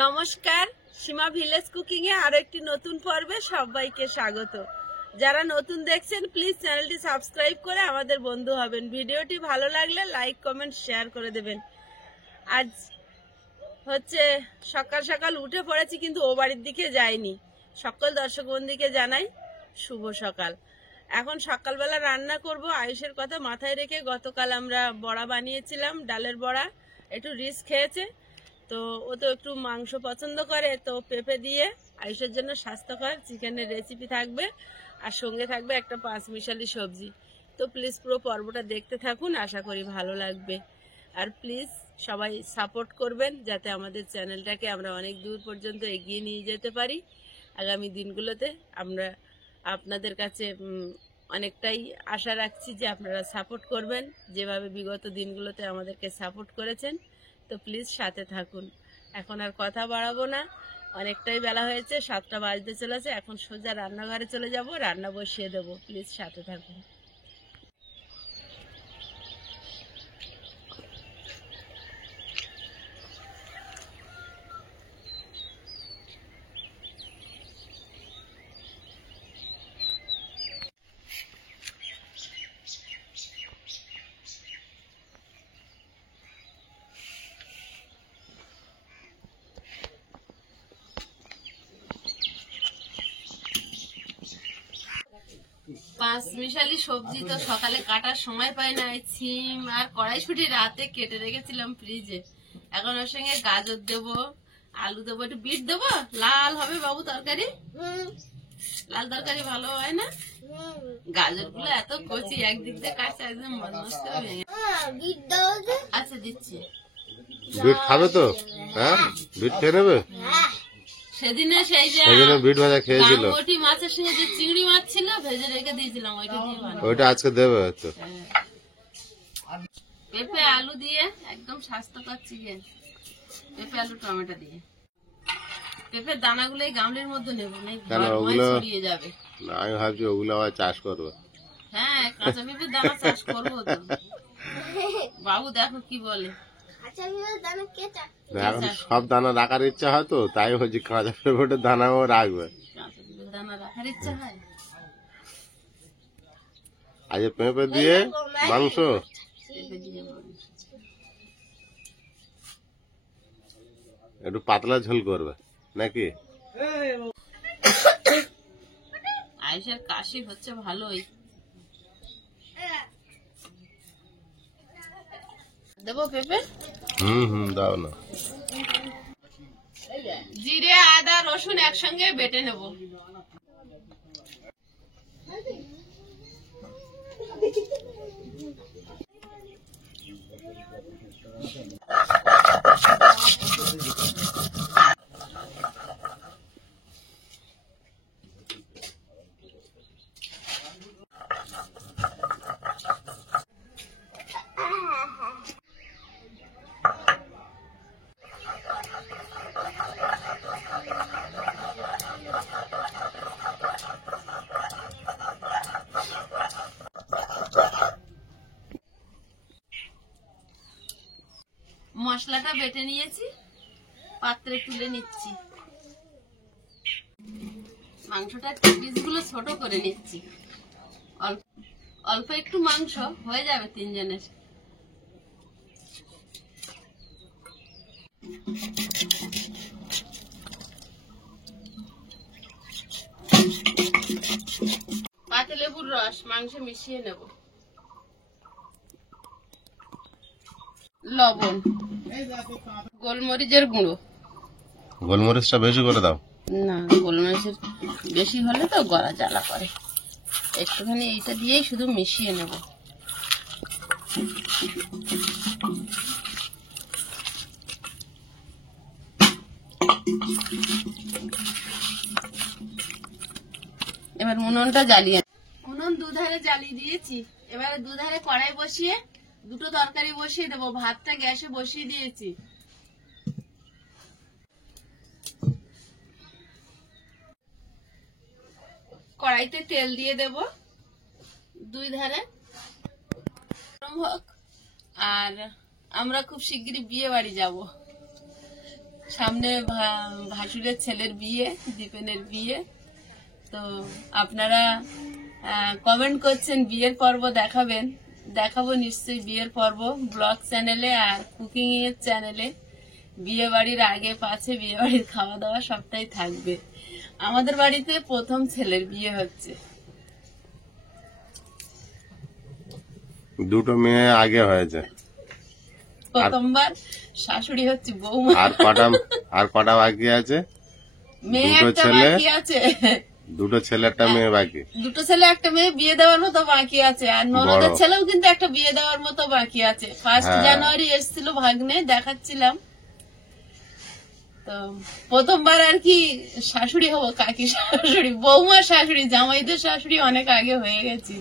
নমস্কার, সীমা village cooking এ আরো একটি নতুন পর্বে সবাইকে স্বাগত। যারা নতুন দেখছেন প্লিজ চ্যানেলটি সাবস্ক্রাইব করে আমাদের বন্ধু হবেন। ভিডিওটি ভালো লাগলে লাইক কমেন্ট শেয়ার করে দেবেন। আজ হচ্ছে সকাল সকাল উঠে পড়েছি, কিন্তু ও বাড়ির দিকে যাইনি। সকল দর্শক বন্ধুকে জানাই শুভ সকাল। এখন সকালবেলা রান্না করব। আয়ুষের কথা মাথায় রেখে গতকাল আমরা বড়া বানিয়েছিলাম, ডালের বড়া। একটু রিচ খেয়েছে, তো ও তো একটু মাংস পছন্দ করে, তো পেঁপে দিয়ে আয়ুষের জন্য স্বাস্থ্যকর চিকেনের রেসিপি থাকবে, আর সঙ্গে থাকবে একটা পাঁচমিশালি সবজি। তো প্লিজ পুরো পর্বটা দেখতে থাকুন, আশা করি ভালো লাগবে। আর প্লিজ সবাই সাপোর্ট করবেন, যাতে আমাদের চ্যানেলটাকে আমরা অনেক দূর পর্যন্ত এগিয়ে নিয়ে যেতে পারি। আগামী দিনগুলোতে আমরা আপনাদের কাছে অনেকটাই আশা রাখছি যে আপনারা সাপোর্ট করবেন, যেভাবে বিগত দিনগুলোতে আমাদেরকে সাপোর্ট করেছেন। তো প্লিজ সাথে থাকুন। এখন আর কথা বাড়াবো না, অনেকটাই বেলা হয়েছে, 7টা বাজতে চলেছে। এখন সোজা রান্নাঘরে চলে যাব, রান্না বসিয়ে দেবো। প্লিজ সাথে থাকুন। 5 মিশালি সবজি তো সকালে কাটার সময় পাই না। সিম আর কড়াইশুঁটি রাতে কেটে রেখেছিলাম ফ্রিজে। এখন ওর সঙ্গে গাজর দেবো, আলু দেবো, একটু বিট দেবো। লাল হবে বাবু তরকারি, লাল তরকারি ভালো হয় না? গাজর গুলো এত কচি, একদিক দিয়ে কাটছে, একদম মস্ত ভেঙে। আচ্ছা দিচ্ছি। বিট খাবে তো? হ্যাঁ, বিট খেয়ে নেবে। সেদিনে সেই যে বিট ভাজা খেয়েছিল, গাঙ্গটি মাছের সঙ্গে যে চিংড়ি মাছ ছিল ভেজে রেখে দিয়েছিলাম, ওইটা দিয়ে বানাবো। ওইটা আজকে দেবে হয়তো। পেঁপে আলু দিয়ে একদম স্বাস্থ্যকর চিকেন। পেঁপে আলু টমেটো দিয়ে। পেঁপের দানাগুলো এই গামলির মধ্যে নেবো, ছড়িয়ে যাবে। আমি ভাবছি ওগুলো আবার চাষ করবো। হ্যাঁ, কাঁচা পেঁপের দানা চাষ করবো তো। বাবু দেখো কি বলে। এখন সব দানা রাখার ইচ্ছা হয়, তো তাই হচ্ছে কাঁচা পেঁপের দানাও রাখবে। দানা রাখার ইচ্ছা হয়। আজ পেঁপে দিয়ে মাংস, একটু পাতলা ঝোল করবে নাকি? আয়ুষের কাশি হচ্ছে ভালোই। দেবো পেঁপে? দাও না। জিরে আদা রসুন একসঙ্গে বেটে নেব। মশলাটা বেটে নিয়েছি, পাত্রে তুলে নিচ্ছি। মাংসটা পিসগুলো ছোট করে নিচ্ছি। অল্প একটু মাংস হয়ে যাবে 3 জনের। পাতি লেবুর রস মাংসে মিশিয়ে নেব। লবণ, গোলমরিচের গুঁড়ো। গোলমরিচটা বেশি করে দাও না, গোলমরিচের বেশি হলে তো গলা জ্বালা করে। একটুখানি এইটা দিয়েই শুধু মিশিয়ে নেব। এবার উনুনটা জ্বালিয়ে, উনুন দুধারে জ্বালিয়ে দিয়েছি। এবারে দুধারে কড়াই বসিয়ে দুটো তরকারি বসিয়ে দেবো। ভাতটা গ্যাসে বসিয়ে দিয়েছি। কড়াইতে তেল দিয়ে দেব, 2 ধারে। আর আমরা খুব শিগগিরই বিয়ে বাড়ি যাব। সামনে ভাসুরের ছেলের বিয়ে, দীপেনের বিয়ে। তো আপনারা কমেন্ট করছেন বিয়ের পর্ব দেখাবেন, দেখাবো নিশ্চয়ই বিয়ের পর্ব ব্লগ চ্যানেলে আর কুকিং এর চ্যানেলে। বিয়ে বাড়ির আগে পাছে বিয়ে বাড়ির খাওয়া দাওয়া সবটাই থাকবে। আমাদের বাড়িতে প্রথম ছেলের বিয়ে হচ্ছে। দুটো মেয়ে আগে হয়েছে, প্রথমবার শাশুড়ি হচ্ছে বৌমা। আর কটা বাকি আছে? মেয়ে দুটো একটা ছেলে, বাকি আছে। দুটো ছেলে একটা মেয়ে বাকি। দুটো ছেলে একটা মেয়ে বিয়ে দেওয়ার মতো বাকি আছে, আর ননদের বড়। ছেলেও কিন্তু একটা বিয়ে দেওয়ার মতো বাকি আছে। 1 হ্যাঁ। জানুয়ারি এসেছিল ভাগ্নে, দেখাচ্ছিলাম। তো প্রথমবার আর কি শাশুড়ি হবো, কাকি শাশুড়ি, বৌমা শাশুড়ি, জামাইদের শাশুড়ি অনেক আগে হয়ে গেছি।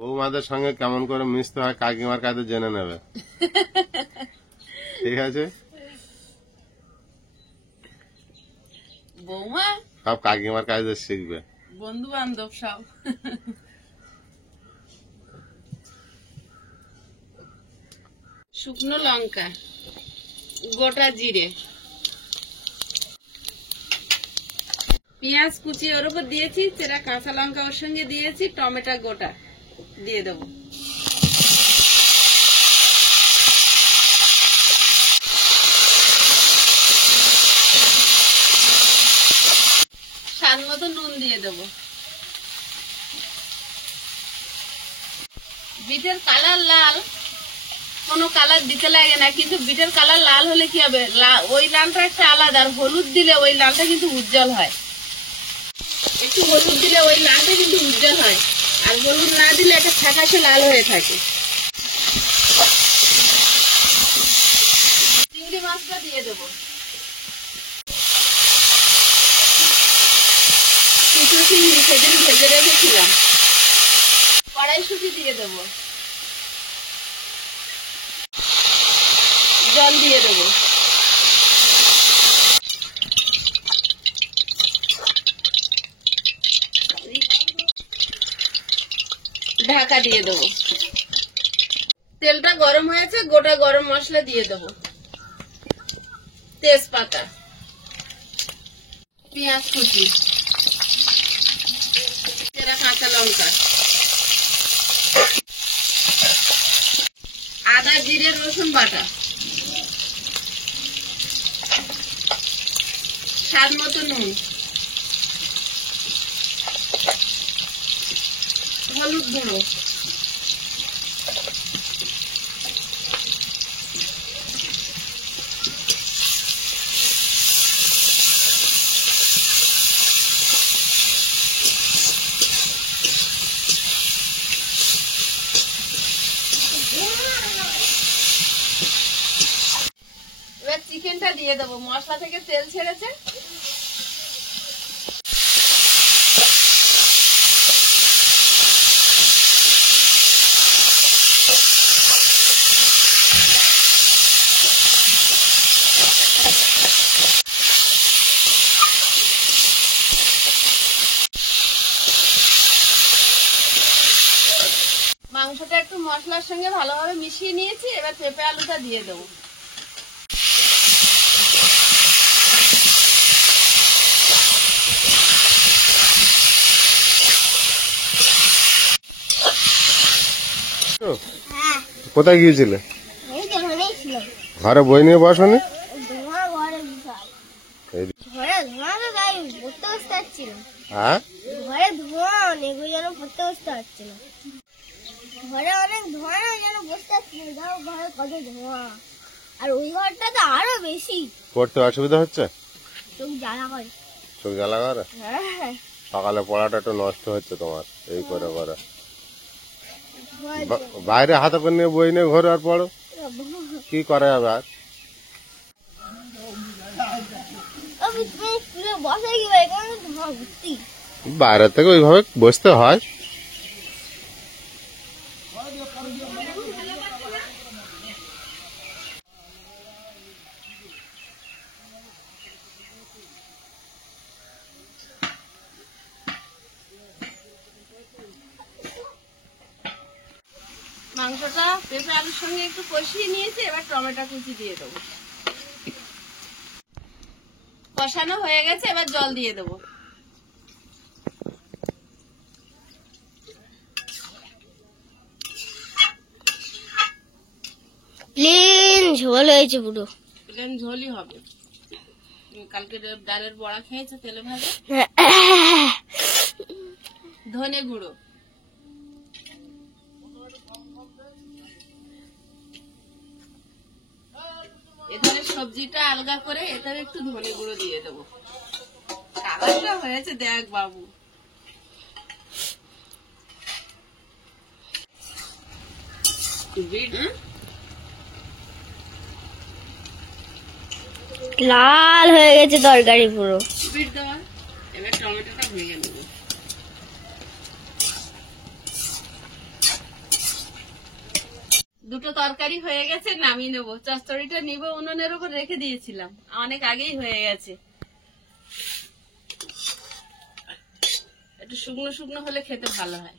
বৌমাদের সঙ্গে কেমন করে মিশতে হয় কাকিমার কাছে জেনে নেবে, ঠিক আছে? বৌমা সব কাকিমার কাছে শিখবে, বন্ধু বান্ধব সব। শুকনো লঙ্কা, গোটা জিরে, পেঁয়াজ কুচি ওর উপর দিয়েছি, চেরা কাঁচা লঙ্কা ওর সঙ্গে দিয়েছি, টমেটো গোটা দিয়ে দেবো। স্বাদ মতো নুন দিয়ে দেবো। বিটের কালার লাল, কোনো কালার দিতে লাগে না, কিন্তু বিটের কালার লাল হলে কি হবে, ওই লালটা একটা আলাদা, আর হলুদ দিলে ওই লালটা কিন্তু উজ্জ্বল হয়। একটু হলুদ দিলে ওই লালটা কিন্তু উজ্জ্বল হয়, আর হলুদ না দিলে একটা ফ্যাকাশে লাল হয়ে থাকে। চিংড়ি মাছটা দিয়ে দেবো। শুকনো চিংড়ি সেদিন ভেজে রেখেছিলাম, কড়াইশুঁটি দিয়ে দেবো, জল দিয়ে দেবো, ঢাকা দিয়ে দেবো। তেলটা গরম হয়েছে, গোটা গরম মশলা দিয়ে দেবো, তেজপাতা, পেঁয়াজ কুচি, চেরা কাঁচা লঙ্কা, আদা জিরে রসুন বাটা, স্বাদ মতো নুন, হলুদ গুঁড়ো, এবার চিকেনটা দিয়ে দেবো, মশলা থেকে তেল ছেড়েছে। মাংসটা একটু মশলার সঙ্গে ভালোভাবে মিশিয়ে নিয়েছি, এবার পেঁপে আলুটা দিয়ে দেবো। কোথায় গিয়েছিলে? ঘরে বই নিয়ে বসনি? হ্যাঁ, ঘরে ধোঁয়া অনেক, ওই জন্য পড়তে বসতে পারছি না। ঘরে অনেক ধোঁয়া না, ওই জন্য বসতে পারছি না। দেখো ঘরে কত ধোঁয়া, আর ওই ঘরটা তো আরো বেশি। পড়তে অসুবিধা হচ্ছে? চোখ জ্বালা করে। চোখ জ্বালা করে? হ্যাঁ, সকালে পড়াটা একটু নষ্ট হচ্ছে তোমার, এই করে করে। ধোঁয়া বাইরে হাতে করে নিয়ে বই নিয়ে ঘরে আর পড়ো, কি করে যাবে আর? তুমি স্কুলে বসে কি ভাই, এখানে ধোঁয়া ভর্তি। বাইরে থেকে ওইভাবে বসতে হয়। মাংসটা পেঁপে আলুর সঙ্গে একটু কষিয়ে নিয়েছি, এবার টমেটো কুচি দিয়ে দেবো। কষানো হয়ে গেছে, এবার জল দিয়ে দেবো। প্লেন ঝোল হয়েছে পুরো। প্লেন ঝোলই হবে। কালকে ডালের বড়া খেয়েছে তেলে ভাজা। ধনে গুঁড়ো, এখানে সবজিটা আলগা করে এটার একটু ধনে গুঁড়ো দিয়ে দেবো। কালারটা হয়েছে দেখ বাবু। লাল হয়ে গেছে তরকারি পুরো। বিট দেওয়া, এবার টমেটোটা ভেঙে নেব। দুটো তরকারি হয়ে গেছে, নামিয়ে নেবো। চচ্চড়িটা নিব, উনুনের উপর রেখে দিয়েছিলাম, অনেক আগেই হয়ে গেছে। একটু শুকনো শুকনো হলে খেতে ভালো হয়।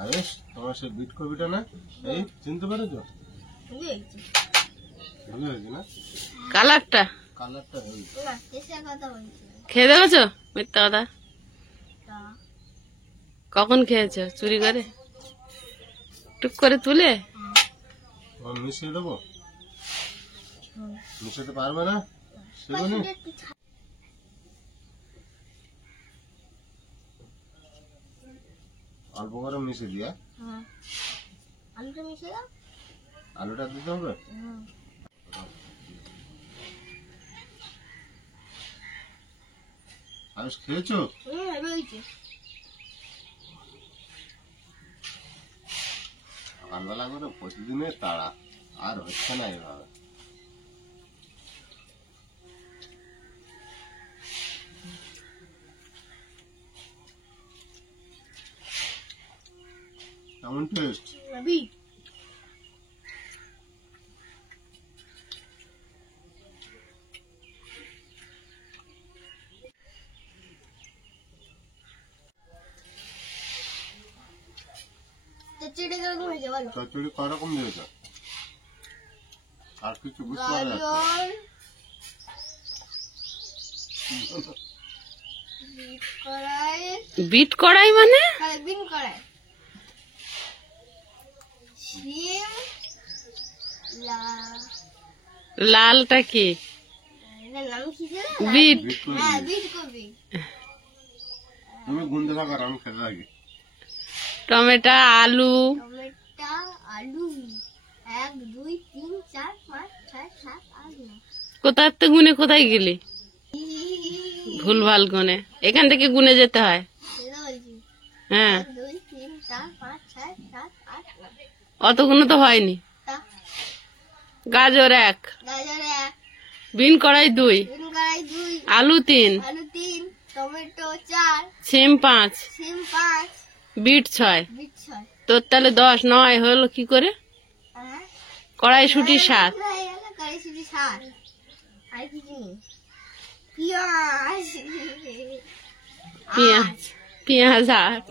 আয়ুষ, তোমার সে বিট কপিটা না, এই চিনতে পেরেছো? ভালো হয়েছে না কালারটা? কালারটা হয়েছে। খেয়ে দেখেছো? মিথ্যা কথা। কখন খেয়েছো? চুরি করে টুক করে তুলে? মিশিয়ে দেবো? মিশাতে পারবে না? সেগুলো অল্প করে মিশিয়ে দিয়া। আলুটা মিশিয়ে দাও। আলুটা দিতে হবে। আয়ুষ, খেয়েছো? রয়েছে। সকালবেলা করে প্রতিদিনের তাড়া, আর হচ্ছে না এভাবে। কেমন টেস্ট? চচ্চড়ি কয় রকম দিয়েছ? আর কিছু বুঝতে পারা যাচ্ছে না। বিট কড়াই মানে? বিন কড়াই, শিম, লালটা কি? নাম কি ছিল? বিট। হ্যাঁ, বিট কপি। তুমি গুনতে থাকো আর আমি খেতে থাকি। টমেটো, আলু, টমেটো, আলু 1 2 3 4 5 6 7 8 9। কোথায় তো গুনে কোথায় গেলি? ভুল ভাল গুনে, এখান থেকে গুনে যেতে হয়। হ্যাঁ, 1 2 3 4 5 6 7 8 9। অতগুলো তো হয়নি। গাজর 1, গাজর 1, বিন কড়াই 2, বিন কড়াই 2, আলু 3, আলু 3, টমেটো 4, সিম 5, সিম 5, বিট 6। বিট 6। তোর তাহলে 10 9 হলো কি করে? হ্যাঁ, কড়াইশুঁটি 7, কড়াইশুঁটি 7। আর কি জিনিস? পেঁয়াজ পেঁয়াজ পেঁয়াজ 8,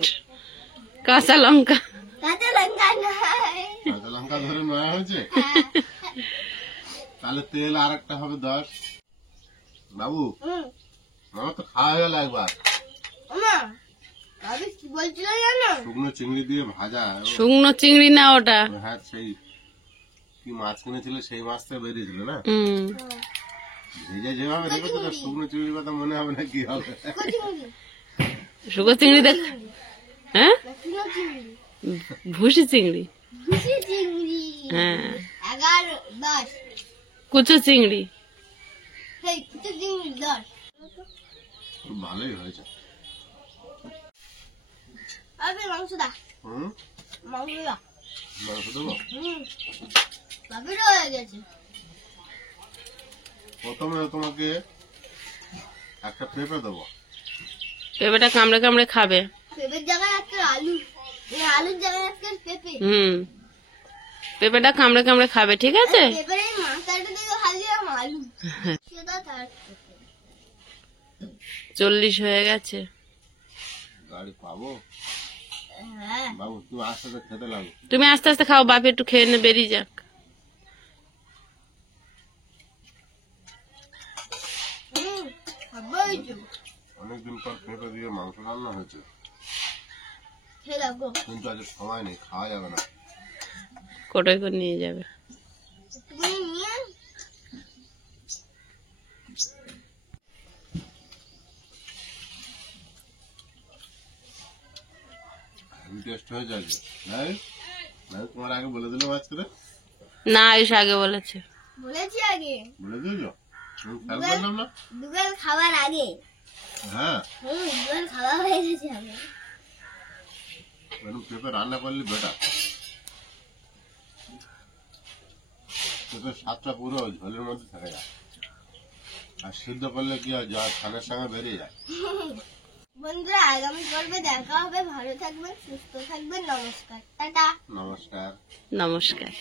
কাঁচা লঙ্কা। কাঁচা লঙ্কা নাই। কাঁচা লঙ্কা ধরে নয়া হয়েছে। তাহলে তেল আর একটা হবে 10। বাবু, আমার তো খাওয়া হয়ে গেল একবার। আমি কি বলছিল জানো? শুকনো চিংড়ি দিয়ে ভাজা। শুকনো চিংড়ি না ওটা। হ্যাঁ, সেই কি মাছ কিনেছিল সেই মাছটা বেরিয়েছিল না? ভেজে যেভাবে রেখেছিল, শুকনো চিংড়ির কথা মনে হবে না কি হবে। শুকনো চিংড়ি দেখ। হ্যাঁ, ভুসি চিংড়ি। হ্যাঁ, 11 10। কুচো চিংড়ি। সেই কুচো চিংড়ি 10। ভালোই হয়েছে। আবে মাংস দা। মাংস দা। মাংস দেবো? বাবির হয়ে গেছে। প্রথমে তোমাকে একটা পেঁপে দেবো। পেঁপেটা কামড়ে কামড়ে খাবে। পেঁপের জায়গায় একটা আলু, আলুর জায়গায় একটা পেঁপে। পেঁপেটা কামড়ে কামড়ে খাবে, ঠিক আছে? এবারে এই মাথাটা থেকে খালি আলু সেটা তার 40 হয়ে গেছে। গাড়ি পাবো? হ্যাঁ বাবু তুমি আস্তে আস্তে খেতে লাগো। তুমি আস্তে আস্তে খাও, বাপ একটু খেয়ে নে, বেরিয়ে যাক। খাবোই তো। অনেকদিন পর পেঁপে দিয়ে মাংস রান্না হয়েছে, খেয়ে দেখো কিন্তু আজ সময় নেই, খাওয়া যাবে না। কোটায় করে নিয়ে যাবে। একটুখানি নিয়ে টেস্ট হয়ে যাবে। নাই নাই তোমার আগে বলে দিলে মাঝখানে, না, আয়ুষ আগে বলেছে। বলেছি আগে বলে দিয়েছো? খেয়াল করলাম না। দুবেল খাবার আগে হ্যাঁ, দুবেল খাওয়া হয়ে গেছে আমি এরকম পেঁপে রান্না করলে বেটার। পেঁপের স্বাদটা পুরো ঝোলের মধ্যে থাকে যায়, আর সিদ্ধ করলে কি হয়, যা খানের সঙ্গে বেরিয়ে যায়। বন্ধুরা আগামী পর্বে দেখা হবে। ভালো থাকবেন, সুস্থ থাকবেন। নমস্কার, টাটা। নমস্কার। নমস্কার।